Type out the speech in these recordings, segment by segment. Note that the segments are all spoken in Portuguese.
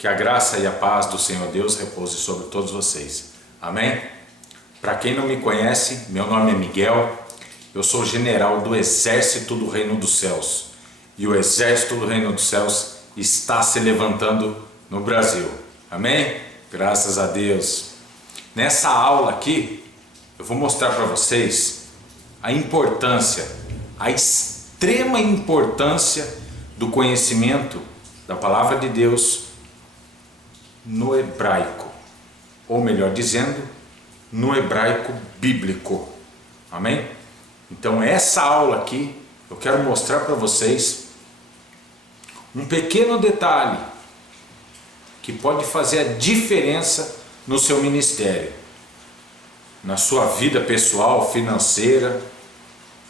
Que a graça e a paz do Senhor Deus repouse sobre todos vocês. Amém? Para quem não me conhece, meu nome é Miguel. Eu sou general do Exército do Reino dos Céus. E o Exército do Reino dos Céus está se levantando no Brasil. Amém? Graças a Deus. Nessa aula aqui, eu vou mostrar para vocês a importância, a extrema importância do conhecimento da Palavra de Deus no hebraico, ou melhor dizendo, no hebraico bíblico. Amém? Então essa aula aqui, eu quero mostrar para vocês um pequeno detalhe que pode fazer a diferença no seu ministério, na sua vida pessoal, financeira,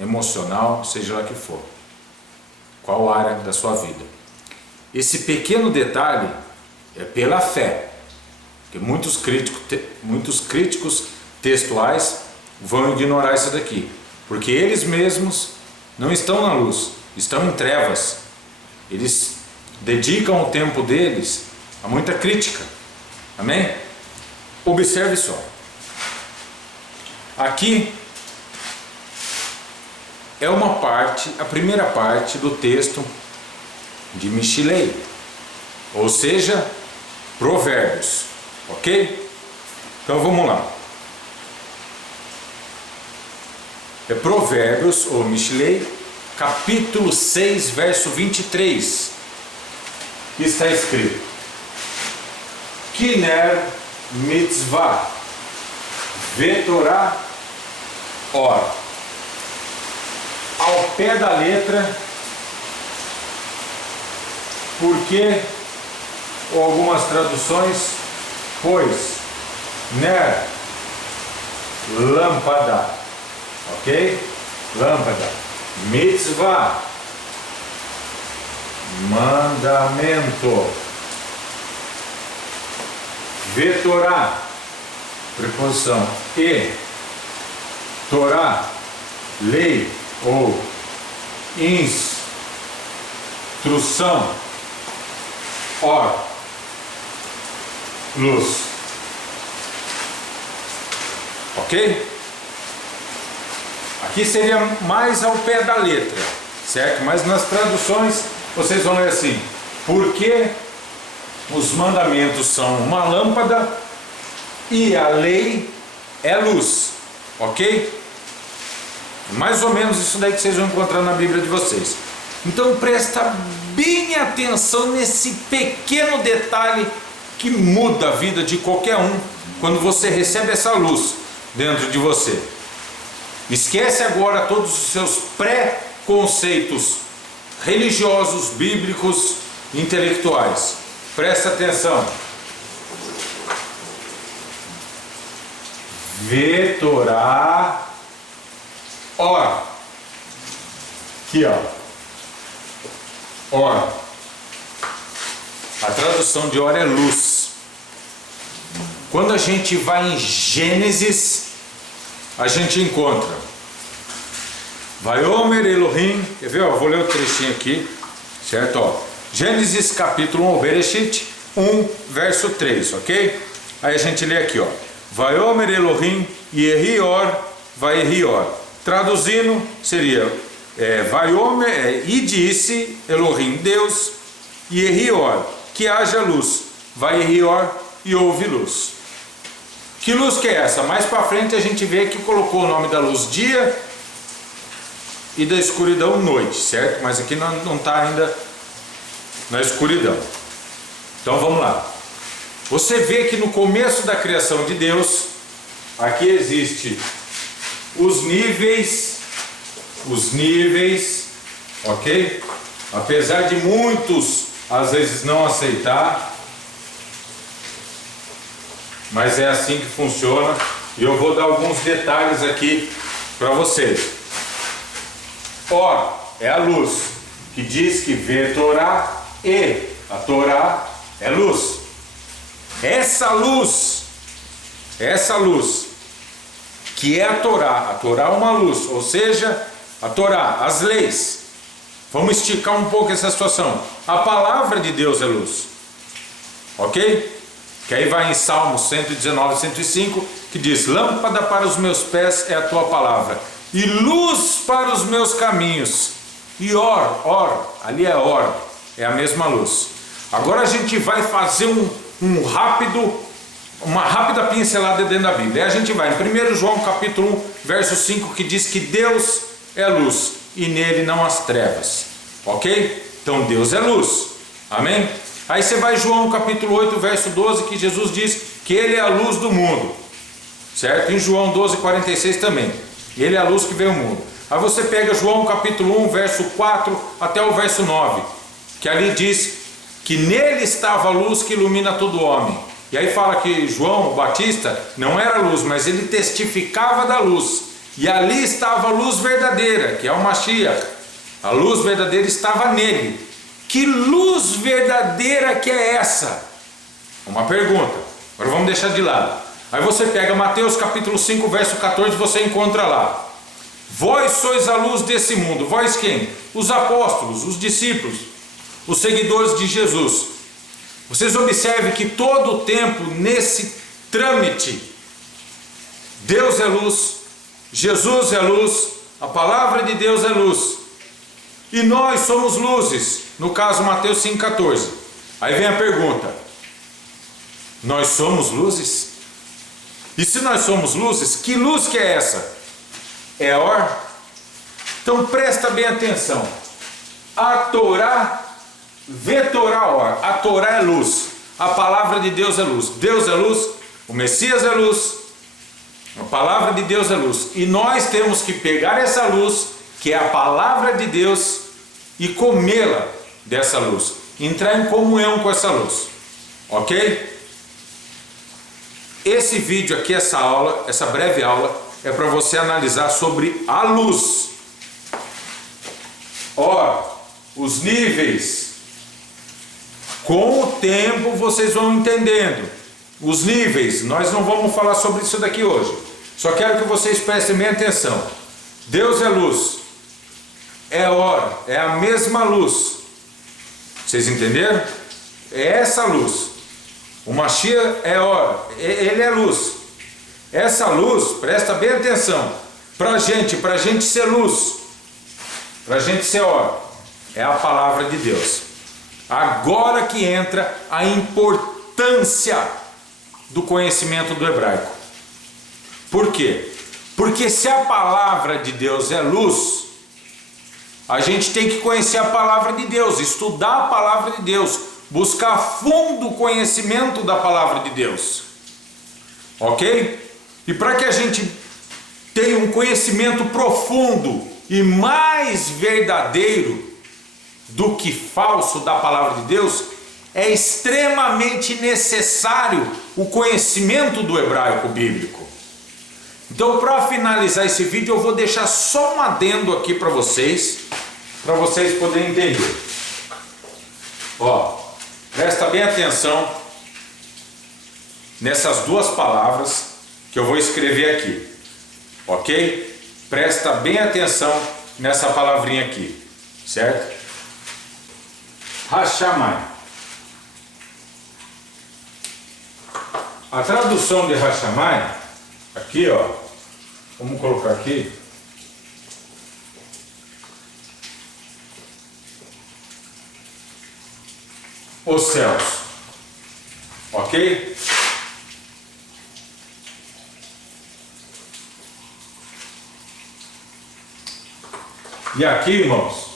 emocional, seja lá que for, qual área da sua vida. Esse pequeno detalhe é pela fé, porque muitos críticos textuais vão ignorar isso daqui, porque eles mesmos não estão na luz, estão em trevas. Eles dedicam o tempo deles a muita crítica. Amém? Observe só. Aqui é uma parte, a primeira parte do texto de Mishilei, ou seja, Provérbios, ok? Então vamos lá. É Provérbios, ou Mishilei, capítulo 6, verso 23, que está escrito: Kiner mitzvah vetorá or. Ao pé da letra, porque, ou algumas traduções, pois, ner, lâmpada, ok? Lâmpada, mitzvah, mandamento, vetorá, preposição, e, torá, lei, ou instrução, or, luz. Ok? Aqui seria mais ao pé da letra, certo? Mas nas traduções vocês vão ler assim: porque os mandamentos são uma lâmpada e a lei é luz. Ok? Mais ou menos isso daí que vocês vão encontrar na Bíblia de vocês. Então presta bem atenção nesse pequeno detalhe que muda a vida de qualquer um quando você recebe essa luz dentro de você. Esquece agora todos os seus pré-conceitos religiosos, bíblicos, intelectuais. Presta atenção. Vetorá or. Aqui ó. Or. A tradução de or é luz. Quando a gente vai em Gênesis, a gente encontra Vaiomer Elohim. Quer ver? Vou ler o trechinho aqui, certo? Ó. Gênesis capítulo 1, Bereshit 1, verso 3, ok? Aí a gente lê aqui, ó. Vaiomer Elohim Yehior Vayehior. Traduzindo seria Vaiomer, e disse Elohim, Deus, Yehior, que haja luz. Vayehior, e houve luz. Que luz que é essa? Mais para frente a gente vê que colocou o nome da luz dia e da escuridão noite, certo? Mas aqui não está ainda na escuridão. Então vamos lá. Você vê que no começo da criação de Deus, aqui existe os níveis, ok? Apesar de muitos às vezes não aceitar, mas é assim que funciona, e eu vou dar alguns detalhes aqui para vocês. Or é a luz, que diz que vê Torá, e a Torá é luz. Essa luz que é a Torá é uma luz, ou seja, a Torá, as leis. Vamos esticar um pouco essa situação. A palavra de Deus é luz. ok? Que aí vai em Salmo 119, 105, que diz: lâmpada para os meus pés é a tua palavra, e luz para os meus caminhos. E ali é é a mesma luz. Agora a gente vai fazer uma rápida pincelada dentro da Bíblia. Aí a gente vai em 1 João capítulo 1, verso 5, que diz que Deus é luz e nele não as trevas, ok? Então Deus é luz, amém? Aí você vai em João capítulo 8, verso 12, que Jesus diz que Ele é a luz do mundo, certo? Em João 12, 46 também, Ele é a luz que veio ao mundo. Aí você pega João capítulo 1, verso 4 até o verso 9, que ali diz que nele estava a luz que ilumina todo homem. E aí fala que João Batista não era luz, mas ele testificava da luz. E ali estava a luz verdadeira, que é o Mashiach. A luz verdadeira estava nele. Que luz verdadeira que é essa? Uma pergunta. Agora vamos deixar de lado. Aí você pega Mateus capítulo 5, verso 14, você encontra lá: vós sois a luz desse mundo. Vós quem? Os apóstolos, os discípulos, os seguidores de Jesus. Vocês observem que todo o tempo nesse trâmite, Deus é luz, Jesus é luz, a palavra de Deus é luz, e nós somos luzes. No caso Mateus 5,14. Aí vem a pergunta: nós somos luzes? E se nós somos luzes, que luz que é essa? É a Or? Então presta bem atenção. A Torá, Vetorá Or. A Torá é luz, a palavra de Deus é luz. Deus é luz, o Messias é luz, a palavra de Deus é luz. E nós temos que pegar essa luz, que é a palavra de Deus, e comê-la dessa luz, entrar em comunhão com essa luz, ok? Esse vídeo aqui, essa aula, essa breve aula, é para você analisar sobre a luz. Ó, os níveis. Com o tempo vocês vão entendendo os níveis. Nós não vamos falar sobre isso daqui hoje. Só quero que vocês prestem bem atenção. Deus é luz. É Or, é a mesma luz. Vocês entenderam? É essa luz. O Mashiach é Or, ele é luz. Essa luz, presta bem atenção, para gente ser luz, para gente ser Or, é a palavra de Deus. Agora que entra a importância do conhecimento do hebraico. Por quê? Porque se a palavra de Deus é luz, a gente tem que conhecer a palavra de Deus, estudar a palavra de Deus, buscar a fundo o conhecimento da palavra de Deus, ok? E para que a gente tenha um conhecimento profundo e mais verdadeiro do que falso da palavra de Deus, é extremamente necessário o conhecimento do hebraico bíblico. Então, para finalizar esse vídeo, eu vou deixar só um adendo aqui para vocês poderem entender. Ó, presta bem atenção nessas duas palavras que eu vou escrever aqui, ok? Presta bem atenção nessa palavrinha aqui, certo? Hashamai. A tradução de Hashamai, aqui ó, vamos colocar aqui, os céus, ok? E aqui, irmãos,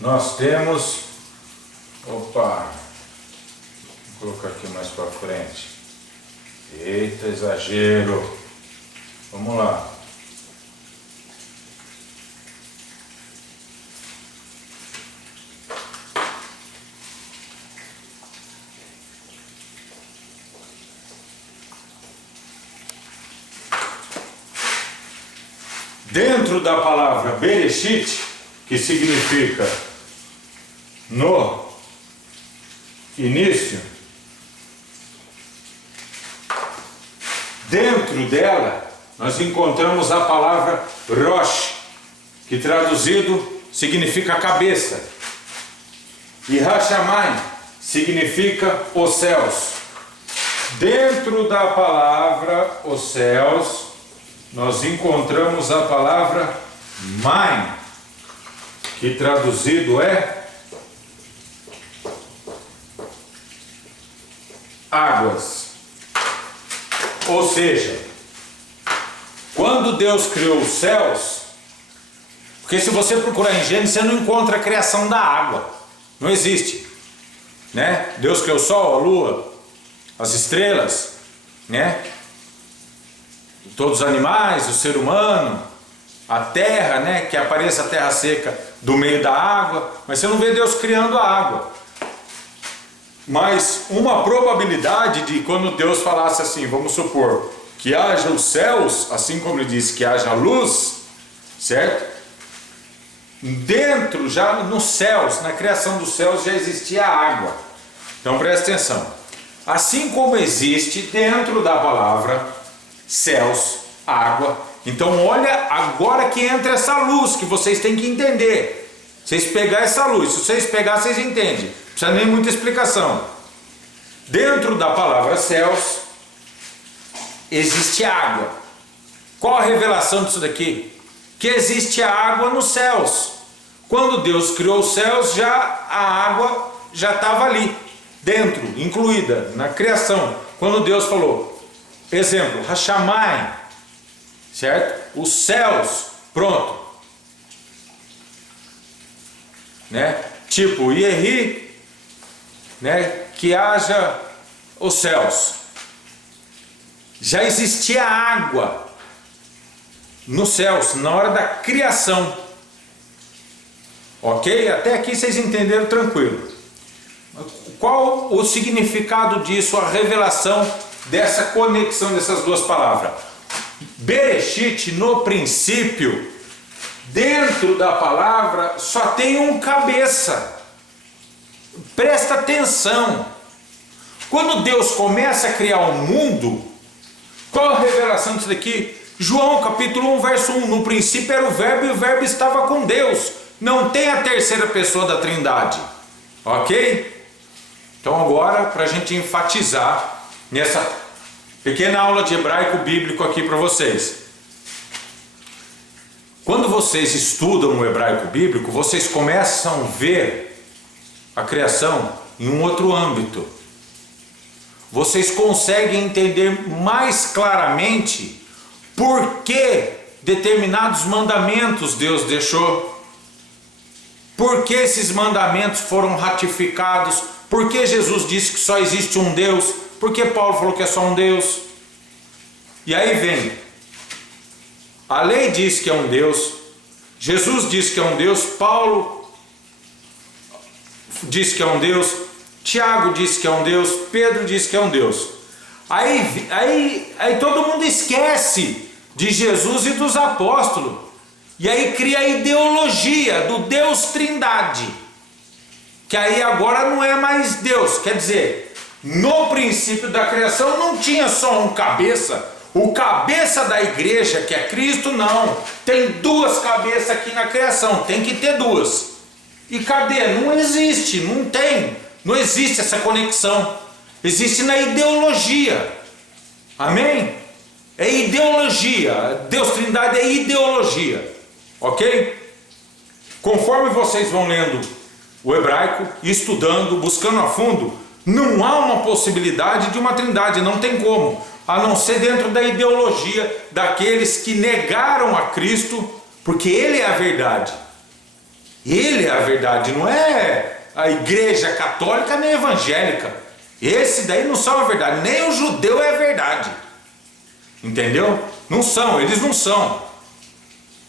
nós temos, opa, vou colocar aqui mais para frente, eita, exagero, vamos lá. Dentro da palavra Bereshit, que significa no início, dentro dela nós encontramos a palavra Rosh, que traduzido significa cabeça, e Hashamai significa os céus. Dentro da palavra os céus, nós encontramos a palavra Maim, que traduzido é águas. Ou seja, quando Deus criou os céus, porque se você procurar em Gênesis, você não encontra a criação da água, não existe, né? Deus criou o sol, a lua, as estrelas, né? Todos os animais, o ser humano, a terra, né? Que apareça a terra seca do meio da água, mas você não vê Deus criando a água. Mas uma probabilidade de quando Deus falasse assim, vamos supor, que haja os céus, assim como ele disse que haja luz, certo? Dentro, já nos céus, na criação dos céus já existia água. Então presta atenção. Assim como existe dentro da palavra céus, água, então olha agora que entra essa luz que vocês têm que entender. Vocês pegar essa luz, se vocês pegar, vocês entendem. Não precisa nem muita explicação. Dentro da palavra céus existe água. Qual a revelação disso daqui? Que existe água nos céus. Quando Deus criou os céus, já a água já estava ali dentro, incluída na criação. Quando Deus falou, exemplo, Hashamai, certo? Os céus, pronto, né? Tipo, Yehi, né? Que haja os céus. Já existia água nos céus na hora da criação. Ok? Até aqui vocês entenderam tranquilo. Qual o significado disso, a revelação dessa conexão dessas duas palavras? Bereshit, no princípio, dentro da palavra só tem um cabeça. Presta atenção. Quando Deus começa a criar o mundo, qual a revelação disso daqui? João capítulo 1, verso 1. No princípio era o verbo e o verbo estava com Deus. Não tem a terceira pessoa da Trindade. Ok? Então agora, para a gente enfatizar nessa pequena aula de hebraico bíblico aqui para vocês. Quando vocês estudam o hebraico bíblico, vocês começam a ver a criação em um outro âmbito. Vocês conseguem entender mais claramente por que determinados mandamentos Deus deixou. Por que esses mandamentos foram ratificados? Por que Jesus disse que só existe um Deus? Por que Paulo falou que é só um Deus? E aí vem, a lei diz que é um Deus, Jesus diz que é um Deus, Paulo diz que é um Deus, Tiago diz que é um Deus, Pedro diz que é um Deus. Aí todo mundo esquece de Jesus e dos apóstolos. E aí cria a ideologia do Deus Trindade. Que aí agora não é mais Deus. Quer dizer, no princípio da criação não tinha só um cabeça. O cabeça da igreja, que é Cristo, não. Tem duas cabeças aqui na criação. Tem que ter duas. E cadê? Não existe, não tem. Não existe essa conexão. Existe na ideologia. Amém? É ideologia. Deus Trindade é ideologia. Ok? Conforme vocês vão lendo o hebraico, estudando, buscando a fundo, não há uma possibilidade de uma trindade, não tem como, a não ser dentro da ideologia daqueles que negaram a Cristo, porque Ele é a verdade. Ele é a verdade, não é a igreja católica nem evangélica. Esse daí não são a verdade, nem o judeu é a verdade. Entendeu? Não são, eles não são.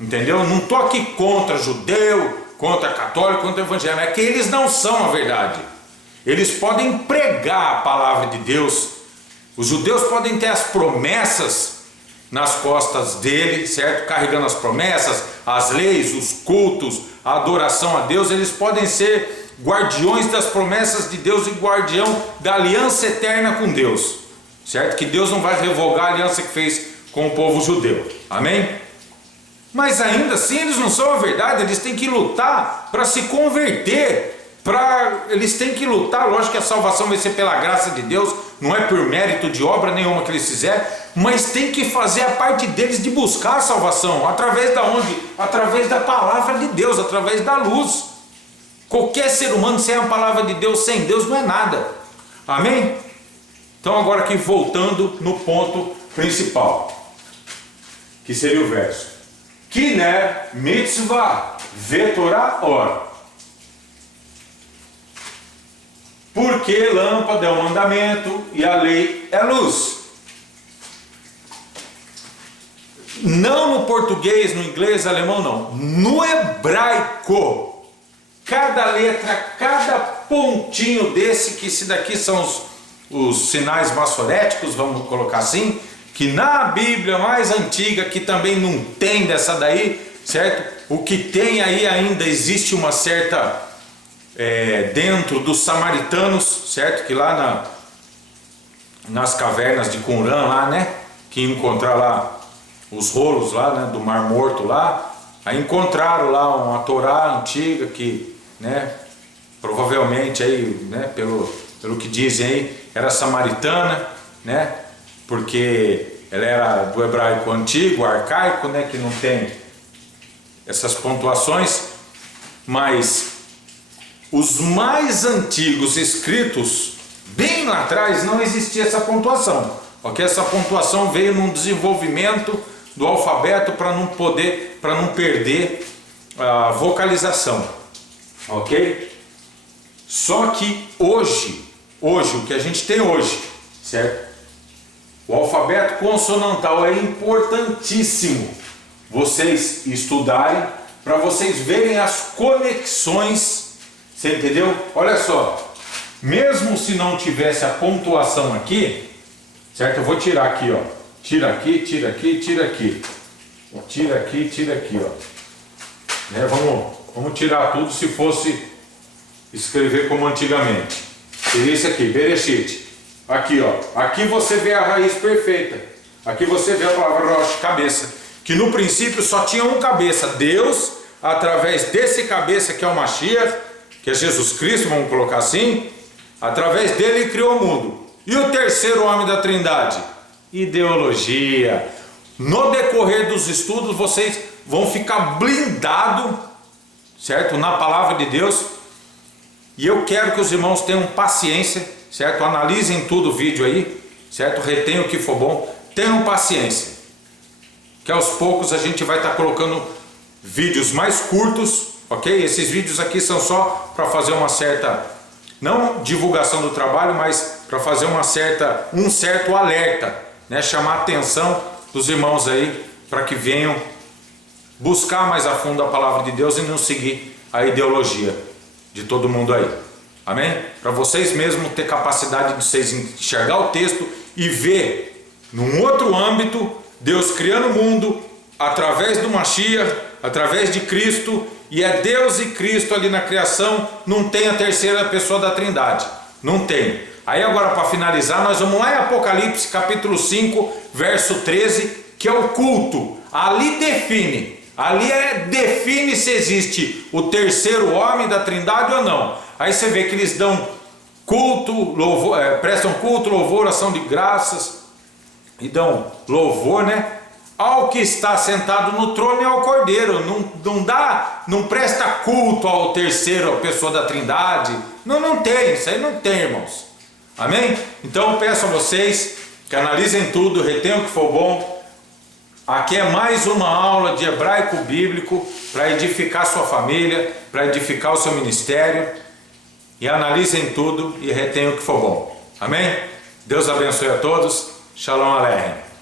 Entendeu? Não estou aqui contra judeu, contra católico, contra evangélico. É que eles não são a verdade. Eles podem pregar a palavra de Deus. Os judeus podem ter as promessas nas costas dele, certo? Carregando as promessas, as leis, os cultos, a adoração a Deus. Eles podem ser guardiões das promessas de Deus e guardião da aliança eterna com Deus, certo? Que Deus não vai revogar a aliança que fez com o povo judeu. Amém? Mas ainda assim eles não são a verdade, eles têm que lutar para se converter. Eles têm que lutar. Lógico que a salvação vai ser pela graça de Deus, não é por mérito de obra nenhuma que eles fizerem, mas tem que fazer a parte deles de buscar a salvação. Através da onde? Através da palavra de Deus, através da luz. Qualquer ser humano sem a palavra de Deus, sem Deus, não é nada. Amém? Então agora aqui voltando no ponto principal, que seria o verso Kiner mitzvah vetorá or. Porque lâmpada é o mandamento e a lei é luz. Não no português, no inglês, alemão não. No hebraico, cada letra, cada pontinho desse, que esse daqui são os sinais maçoréticos, vamos colocar assim, que na Bíblia mais antiga, que também não tem dessa daí, certo? O que tem aí ainda existe uma certa... dentro dos samaritanos, certo? Que lá nas cavernas de Qumran lá, né? Que encontraram lá os rolos lá, né? Do Mar Morto lá, aí encontraram lá uma Torá antiga que, né? Provavelmente aí, né? Pelo que dizem aí, era samaritana, né? Porque ela era do hebraico antigo, arcaico, né? Que não tem essas pontuações, mas os mais antigos escritos, bem lá atrás, não existia essa pontuação. Ok? Essa pontuação veio num desenvolvimento do alfabeto para não perder a vocalização. Ok? Só que hoje, o que a gente tem hoje, certo? O alfabeto consonantal é importantíssimo vocês estudarem, para vocês verem as conexões. Você entendeu? Olha só, mesmo se não tivesse a pontuação aqui, certo? Eu vou tirar aqui, ó. Tira aqui, tira aqui, tira aqui. Tira aqui, tira aqui, ó. Né? Vamos tirar tudo se fosse escrever como antigamente. Seria esse aqui, Bereshit. Aqui, ó. Aqui você vê a raiz perfeita. Aqui você vê a palavra Rosh, cabeça. Que no princípio só tinha um cabeça. Deus, através desse cabeça que é o Mashiach, que é Jesus Cristo, vamos colocar assim, através dele ele criou o mundo. E o terceiro homem da Trindade? Ideologia. No decorrer dos estudos vocês vão ficar blindados, certo? Na palavra de Deus. E eu quero que os irmãos tenham paciência, certo? Analisem tudo o vídeo aí, certo? Retenham o que for bom. Tenham paciência, que aos poucos a gente vai estar colocando vídeos mais curtos. Ok? Esses vídeos aqui são só para fazer uma certa, não divulgação do trabalho, mas para fazer um certo alerta, né? Chamar a atenção dos irmãos aí, para que venham buscar mais a fundo a palavra de Deus e não seguir a ideologia de todo mundo aí. Amém? Para vocês mesmos ter capacidade de vocês enxergar o texto e ver num outro âmbito Deus criando o mundo através do Mashiach, através de Cristo. E é Deus e Cristo ali na criação, não tem a terceira pessoa da Trindade, não tem. Aí agora, para finalizar, nós vamos lá em Apocalipse capítulo 5, verso 13, que é o culto. Ali define se existe o terceiro homem da Trindade ou não. Aí você vê que eles dão culto, louvor, prestam culto, louvor, ação de graças, e dão louvor, né? Ao que está sentado no trono e ao Cordeiro. Não presta culto ao terceiro, a pessoa da Trindade. Não tem, isso aí não tem, irmãos. Amém? Então eu peço a vocês que analisem tudo, retenham o que for bom. Aqui é mais uma aula de hebraico bíblico para edificar sua família, para edificar o seu ministério. E analisem tudo e retenham o que for bom. Amém? Deus abençoe a todos. Shalom Aleichem.